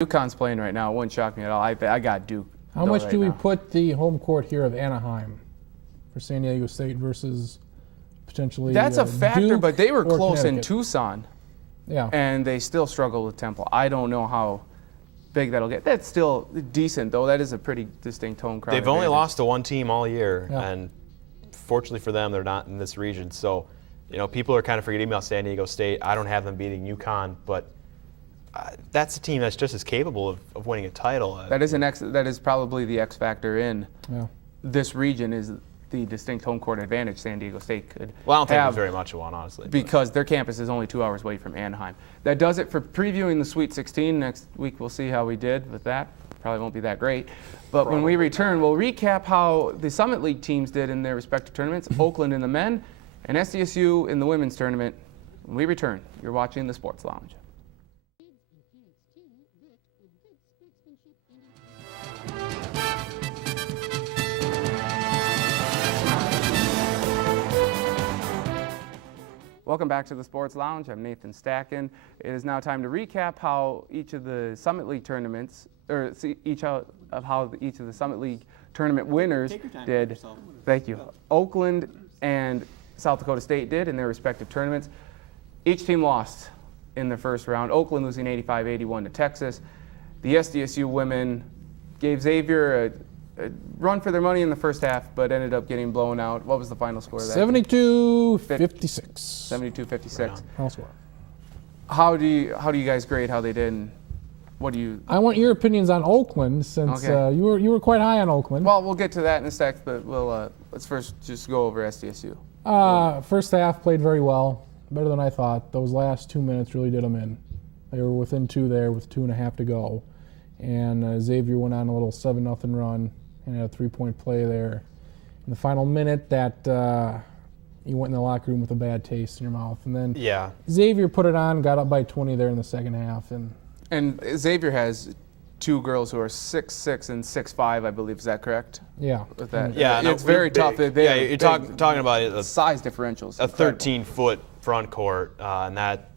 UConn's playing right now. It wouldn't shock me at all. I got Duke. How much do we put the home court here of Anaheim for San Diego State versus potentially That's a factor, Duke but they were or close in Connecticut? Tucson. Yeah. And they still struggle with Temple. I don't know how big that'll get. That's still decent, though. That is a pretty distinct home crowd. They've only lost to one team all year, Yeah. and fortunately for them, they're not in this region. So, people are kind of forgetting about San Diego State. I don't have them beating UConn, but that's a team that's just as capable of winning a title. That is probably the X factor in this region is the distinct home court advantage San Diego State could Well, I don't think have there's very much of one, honestly. because their campus is only 2 hours away from Anaheim. That does it for previewing the Sweet 16. Next week we'll see how we did with that. Probably won't be that great. But when we return, we'll recap how the Summit League teams did in their respective tournaments, Oakland in the men and SDSU in the women's tournament. When we return, you're watching the Sports Lounge. Welcome back to the Sports Lounge. I'm Nathan Stacken. It is now time to recap how each of the Summit League tournaments, or each of the Summit League tournament winners did. Thank you. Oakland and South Dakota State did in their respective tournaments. Each team lost in the first round. Oakland losing 85-81 to Texas. The SDSU women gave Xavier a run for their money in the first half, but ended up getting blown out. What was the final score of that? 72-56. 72-56. Final score. How do you guys grade how they did? And what do you? I want your opinions on Oakland since you were quite high on Oakland. Well, we'll get to that in a sec, but let's first just go over SDSU. First half played very well, better than I thought. Those last 2 minutes really did them in. They were within two there with 2.5 to go, and Xavier went on a little 7-0 run and had a 3-point play there. In the final minute, that you went in the locker room with a bad taste in your mouth, and then Xavier put it on, got up by 20 there in the second half, and Xavier has two girls who are 6'6" and 6'5", I believe. Is that correct? Yeah. With that, it's very tough. You're talking about size differentials. A 13-foot front court, and that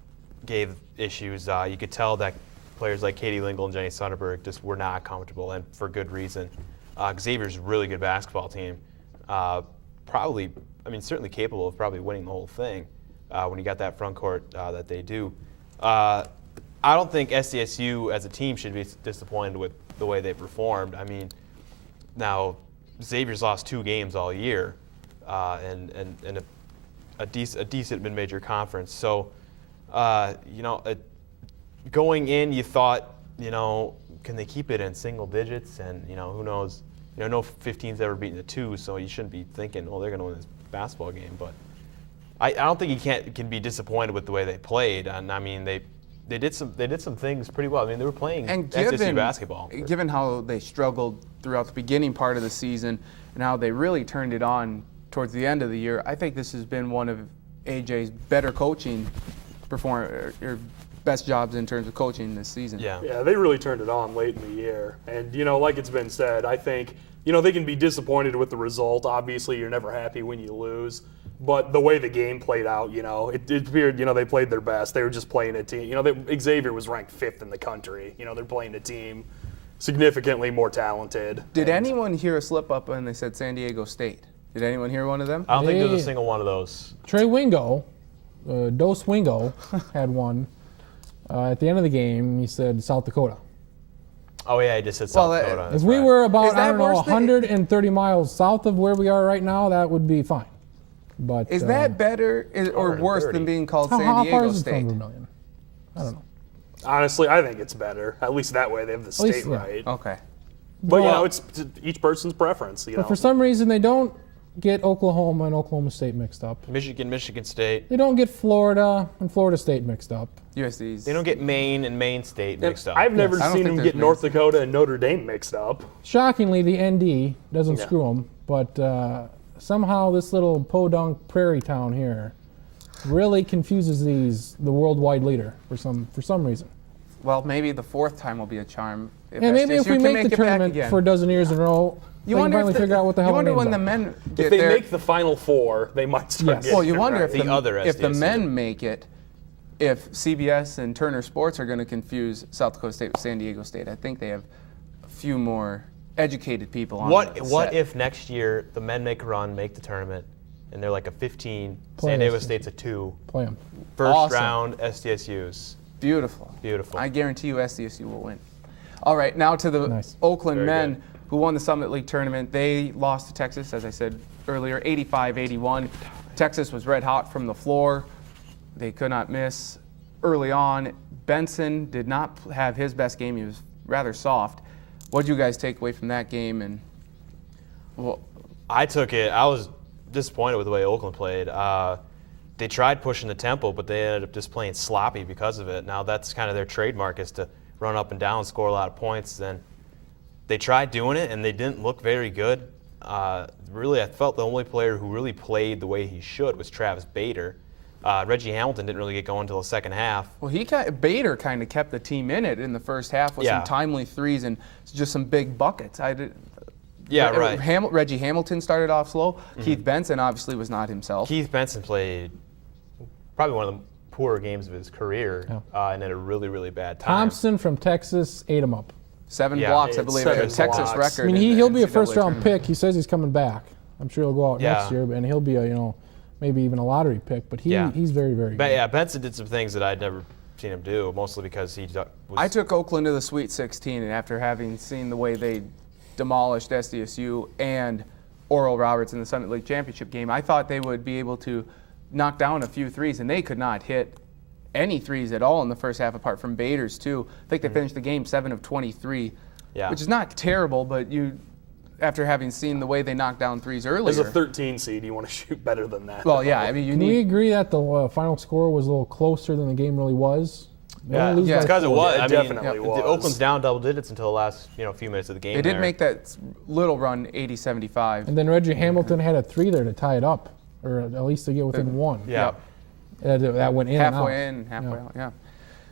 gave issues. You could tell that players like Katie Lingle and Jenny Sonnenberg just were not comfortable, and for good reason. Xavier's a really good basketball team. Certainly capable of probably winning the whole thing when you got that front court that they do. I don't think SDSU as a team should be disappointed with the way they performed. I mean, now Xavier's lost 2 games all year, and a decent mid-major conference. So, going in, you thought, can they keep it in single digits? And who knows? No 15's ever beaten a 2, so you shouldn't be thinking, they're going to win this basketball game. But I don't think you can be disappointed with the way they played. And I mean, they did some things pretty well. I mean, they were playing SDSU basketball. Given how they struggled throughout the beginning part of the season and how they really turned it on towards the end of the year, I think this has been one of AJ's better coaching or best jobs in terms of coaching this season. Yeah, they really turned it on late in the year. And, like it's been said, I think, they can be disappointed with the result. Obviously, you're never happy when you lose. But the way the game played out, it appeared, they played their best. They were just playing a team. Xavier was ranked 5th in the country. They're playing a team significantly more talented. Did anyone hear a slip-up when they said San Diego State? Did anyone hear one of them? I don't think there's a single one of those. Trey Wingo, Dos Wingo, had one. At the end of the game, he said South Dakota. Oh, yeah, he just said South Dakota. If we were about, 130 miles south of where we are right now, that would be fine. But is that better or worse than being called San Diego State? How far is it from Vermillion? I don't know. Honestly, I think it's better. At least that way they have the state right. Okay. But, it's each person's preference. But for some reason, they don't get Oklahoma and Oklahoma State mixed up. Michigan State. They don't get Florida and Florida State mixed up. USC's. They don't get Maine and Maine State mixed up. I've never seen them get North Dakota and Notre Dame mixed up. Shockingly, the ND doesn't screw them, but somehow this little podunk prairie town here really confuses the worldwide leader for some reason. Well, maybe the 4th time will be a charm. Maybe if we make the tournament for a dozen years in a row, you wonder finally figure out what the hell. You wonder when the men get if they make the Final 4, they might start getting well, you wonder right. if the men make it. if CBS and Turner Sports are going to confuse South Dakota State with San Diego State. I think they have a few more educated people on What set. if next year the men make a run, make the tournament, and they're like a 15, Play San Diego us. State's a 2, Play them. first Awesome. round SDSUs. Beautiful. Beautiful. I guarantee you SDSU will win. All right, now to the Nice. Oakland Very men good. who won the Summit League tournament. They lost to Texas, as I said earlier, 85-81. Texas was red hot from the floor. They could not miss early on. Benson did not have his best game. He was rather soft. What did you guys take away from that game? And well, I was disappointed with the way Oakland played. They tried pushing the tempo, but they ended up just playing sloppy because of it. Now that's kind of their trademark, is to run up and down, score a lot of points. Then they tried doing it, and they didn't look very good. Really, I felt the only player who really played the way he should was Travis Bader. Reggie Hamilton didn't really get going until the second half. well, Bader kind of kept the team in it in the first half with Yeah. some timely threes and just some big buckets. Yeah, right. Reggie Hamilton started off slow. Keith Benson obviously was not himself. Keith Benson played probably one of the poorer games of his career, and at a really, really bad time. Thompson from Texas ate him up. 7 Yeah, blocks, I it's believe, 7 a Texas blocks. record. I mean, in the he'll be a NCAA first-round tournament. pick. He says he's coming back. I'm sure he'll go out Yeah. next year, and he'll be a maybe even a lottery pick. But he's very, very But good. yeah, Benson did some things that I'd never seen him do, mostly because he was. I took Oakland to the Sweet 16, and after having seen the way they demolished SDSU and Oral Roberts in the Summit League Championship game, I thought they would be able to knock down a few threes, and they could not hit any threes at all in the first half, apart from Bader's too. I think they finished the game 7 of 23, which is not terrible, but after having seen the way they knocked down threes earlier. As a 13 seed, you want to shoot better than that. Well, yeah, I mean, you Can we need. agree that the final score was a little closer than the game really was? They Yeah, only lose yeah, by it's because it 4. was. Yeah, I it mean, definitely the was. Oakland's down double digits until the last few minutes of the game. They did there. make that little run 80-75. And then Reggie Hamilton had a 3 there to tie it up, or at least to get within 1. Yeah. That went in and out. halfway in, halfway out, yeah.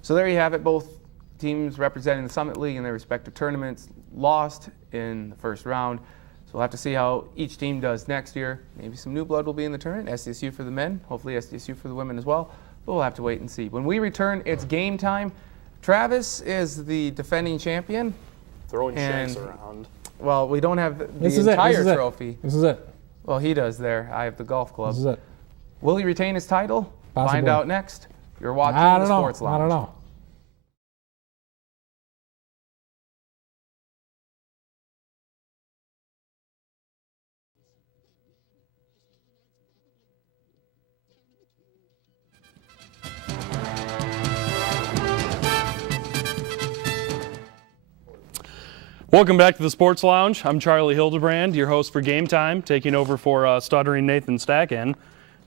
So there you have it. Both teams representing the Summit League in their respective tournaments lost in the first round. So we'll have to see how each team does next year. Maybe some new blood will be in the tournament. SDSU for the men, hopefully SDSU for the women as well. But we'll have to wait and see. When we return, it's game time. Travis is the defending champion. Throwing shanks And- around. Well, we don't have This the is it. entire This is it. trophy. This is it. Well, he does there. I have the golf club. This is it. Will he retain his title? Possibly. Find out next. You're watching I the don't know. Sports Lounge. I don't know. Welcome back to the Sports Lounge. I'm Charlie Hildebrand, your host for Game Time, taking over for stuttering Nathan Stacken.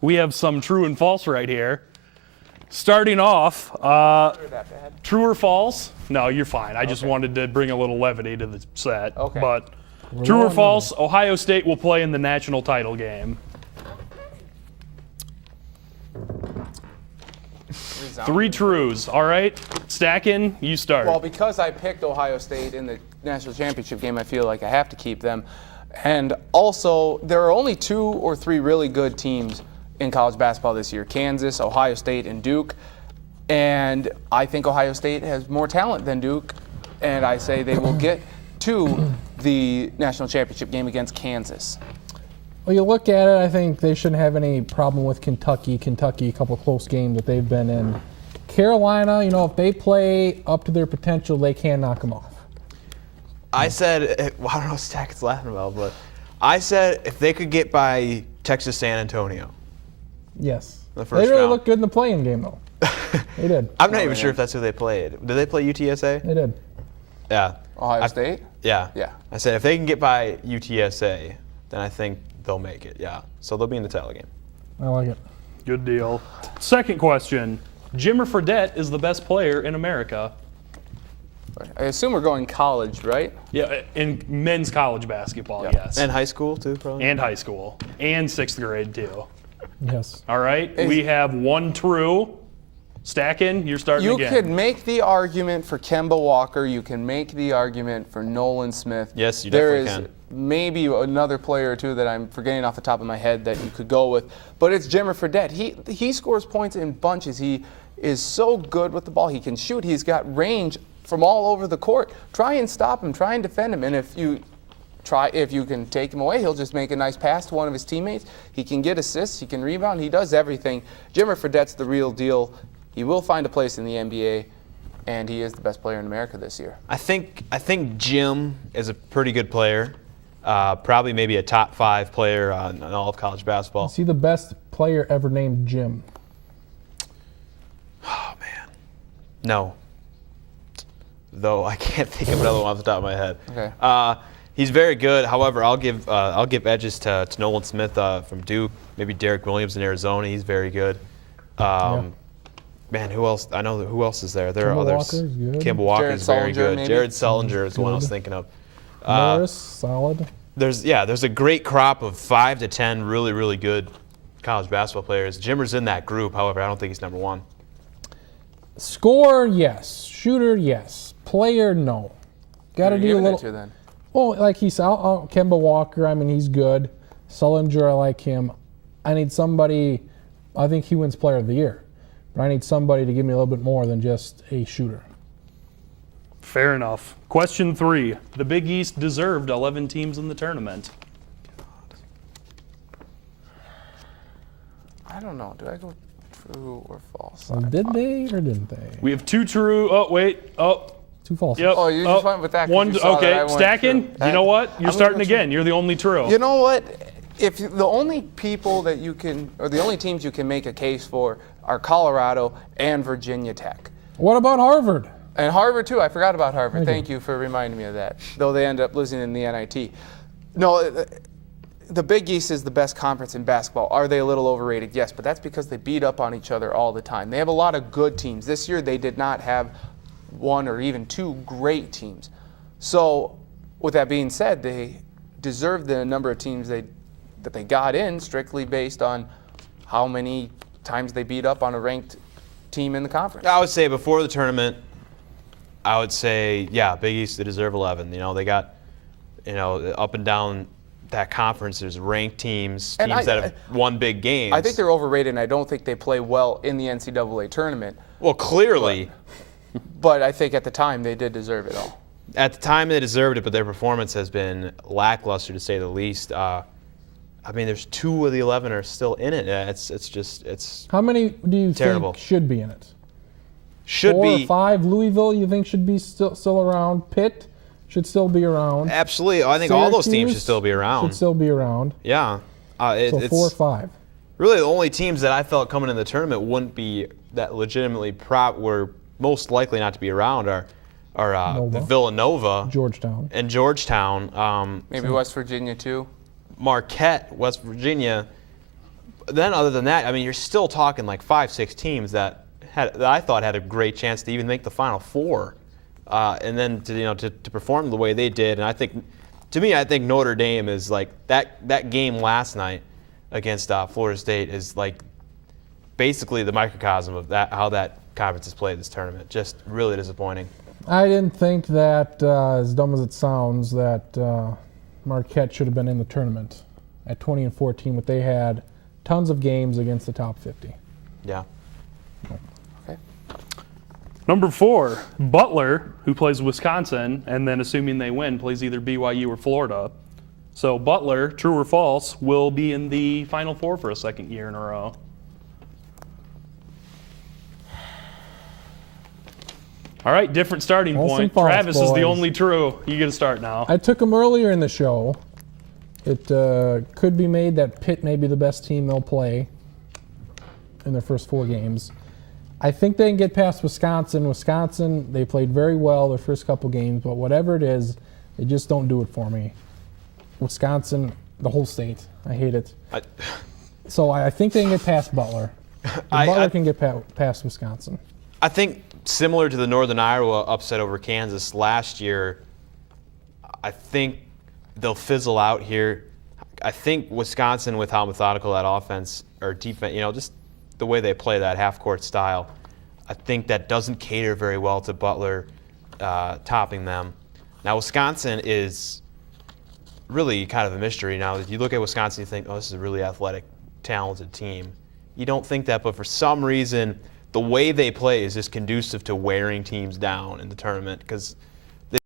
We have some true and false right here. Starting off, true or false? No, you're fine. I just wanted to bring a little levity to the set. Okay. But true or false, Ohio State will play in the national title game. 3 trues. All right. Stacken, you start. Well, because I picked Ohio State in the national championship game, I feel like I have to keep them. And also, there are only 2 or 3 really good teams in college basketball this year: Kansas, Ohio State, and Duke. And I think Ohio State has more talent than Duke, and I say they will get to the national championship game against Kansas. Well, you look at it, I think they shouldn't have any problem with Kentucky. Kentucky, a couple close games that they've been in. Carolina, if they play up to their potential, they can knock them off. I said, well, I don't know what Stackett's laughing about, but I said if they could get by Texas San Antonio. Yes. The They first really round. looked good in the playing game, though. They did. I'm not even sure if that's who they played. Did they play UTSA? They did. Yeah. Ohio State? Yeah. Yeah. I said if they can get by UTSA, then I think they'll make it. Yeah. So they'll be in the title game. I like it. Good deal. Second question. Jimmer Fredette is the best player in America. I assume we're going college, right? Yeah, in men's college basketball, Yep. yes. And high school too, probably. And high school. And 6th grade, too. Yes. All right, we have 1 true. Stacken, you're starting You again. could make the argument for Kemba Walker. You can make the argument for Nolan Smith. Yes, you There definitely is maybe another player or two that I'm forgetting off the top of my head that you could go with, but it's Jimmer Fredette. He scores points in bunches. He is so good with the ball. He can shoot. He's got range from all over the court. Try and stop him. Try and defend him. And if you can take him away, he'll just make a nice pass to one of his teammates. He can get assists. He can rebound. He does everything. Jimmer Fredette's the real deal. He will find a place in the NBA, and he is the best player in America this year. I think Jim is a pretty good player. Probably maybe a top 5 player on all of college basketball. Is he the best player ever named Jim? Oh, man. No. Though I can't think of another one off the top of my head. Okay. He's very good. However, I'll give edges to Nolan Smith from Duke. Maybe Derek Williams in Arizona. He's very good. Man, who else? I know who else is there. There are others. Kemba Walker's very good. Maybe? Jared Sullinger is the one I was thinking of. Morris, solid. There's a great crop of 5 to 10 really, really good college basketball players. Jimmer's in that group. However, I don't think he's number 1. Scorer, yes. Shooter, yes. Player, no. Got to do a little. To, then? Well, like he said, Kemba Walker, I mean, he's good. Sullinger, I like him. I need somebody, I think he wins Player of the Year. But I need somebody to give me a little bit more than just a shooter. Fair enough. Question 3. The Big East deserved 11 teams in the tournament. I don't know. Do I go true or false? Did they or didn't they? We have 2 true. Oh, wait. Oh. 2 false. Yep. Oh, you just went with that. 'cause One. you saw that I Okay. went Stacking. true. You know what? You're I'm starting gonna go again. You're the only true. You know what? If the only people that you can, or the only teams you can make a case for are Colorado and Virginia Tech. What about Harvard? And Harvard, too. I forgot about Harvard. Thank Thank you for reminding me of that, though they end up losing in the NIT. No, the Big East is the best conference in basketball. Are they a little overrated? Yes, but that's because they beat up on each other all the time. They have a lot of good teams. This year, they did not have 1 or even 2 great teams. So, with that being said, they deserve the number of teams that they got in strictly based on how many times they beat up on a ranked team in the conference. I would say before the tournament, I would say, yeah, Big East, they deserve 11. You know, they got, up and down that conference, there's ranked teams that have won big games. I think they're overrated, and I don't think they play well in the NCAA tournament. Well, clearly. But I think at the time they did deserve it all. At the time they deserved it, but their performance has been lackluster to say the least. There's 2 of the 11 are still in it. It's How many do you terrible. think should be in it? Should 4 be or 5. Louisville, you think should be still around. Pitt should still be around. Absolutely. I think all those teams should still be around. Should still be around. Yeah. So it's 4 or 5. Really, the only teams that I felt coming in the tournament wouldn't be that legitimately were most likely not to be around are Villanova, Georgetown, and Georgetown. Maybe West Virginia too. Marquette, West Virginia. Then other than that, you're still talking like 5-6 teams that I thought had a great chance to even make the Final Four, and then to perform the way they did. And I think Notre Dame is like that game last night against Florida State is like basically the microcosm of how that conference has played this tournament. Just really disappointing. I didn't think that, as dumb as it sounds, that Marquette should have been in the tournament at 20-14, but they had tons of games against the top 50. Yeah. Okay. Number 4, Butler, who plays Wisconsin, and then assuming they win, plays either BYU or Florida. So Butler, true or false, will be in the Final Four for a second year in a row. All right, different starting point. False, Travis is the boys. only true. You get to start now. I took them earlier in the show. It could be made that Pitt may be the best team they'll play in their first 4 games. I think they can get past Wisconsin. Wisconsin, they played very well their first couple games, but whatever it is, they just don't do it for me. Wisconsin, the whole state, I hate it. So I think they can get past Butler. Butler can get past Wisconsin. I think similar to the Northern Iowa upset over Kansas last year, I think they'll fizzle out here. I think Wisconsin, with how methodical that offense or defense, just the way they play that half-court style, I think that doesn't cater very well to Butler topping them. Now, Wisconsin is really kind of a mystery. Now, if you look at Wisconsin, you think, oh, this is a really athletic, talented team. You don't think that, but for some reason, the way they play is just conducive to wearing teams down in the tournament because –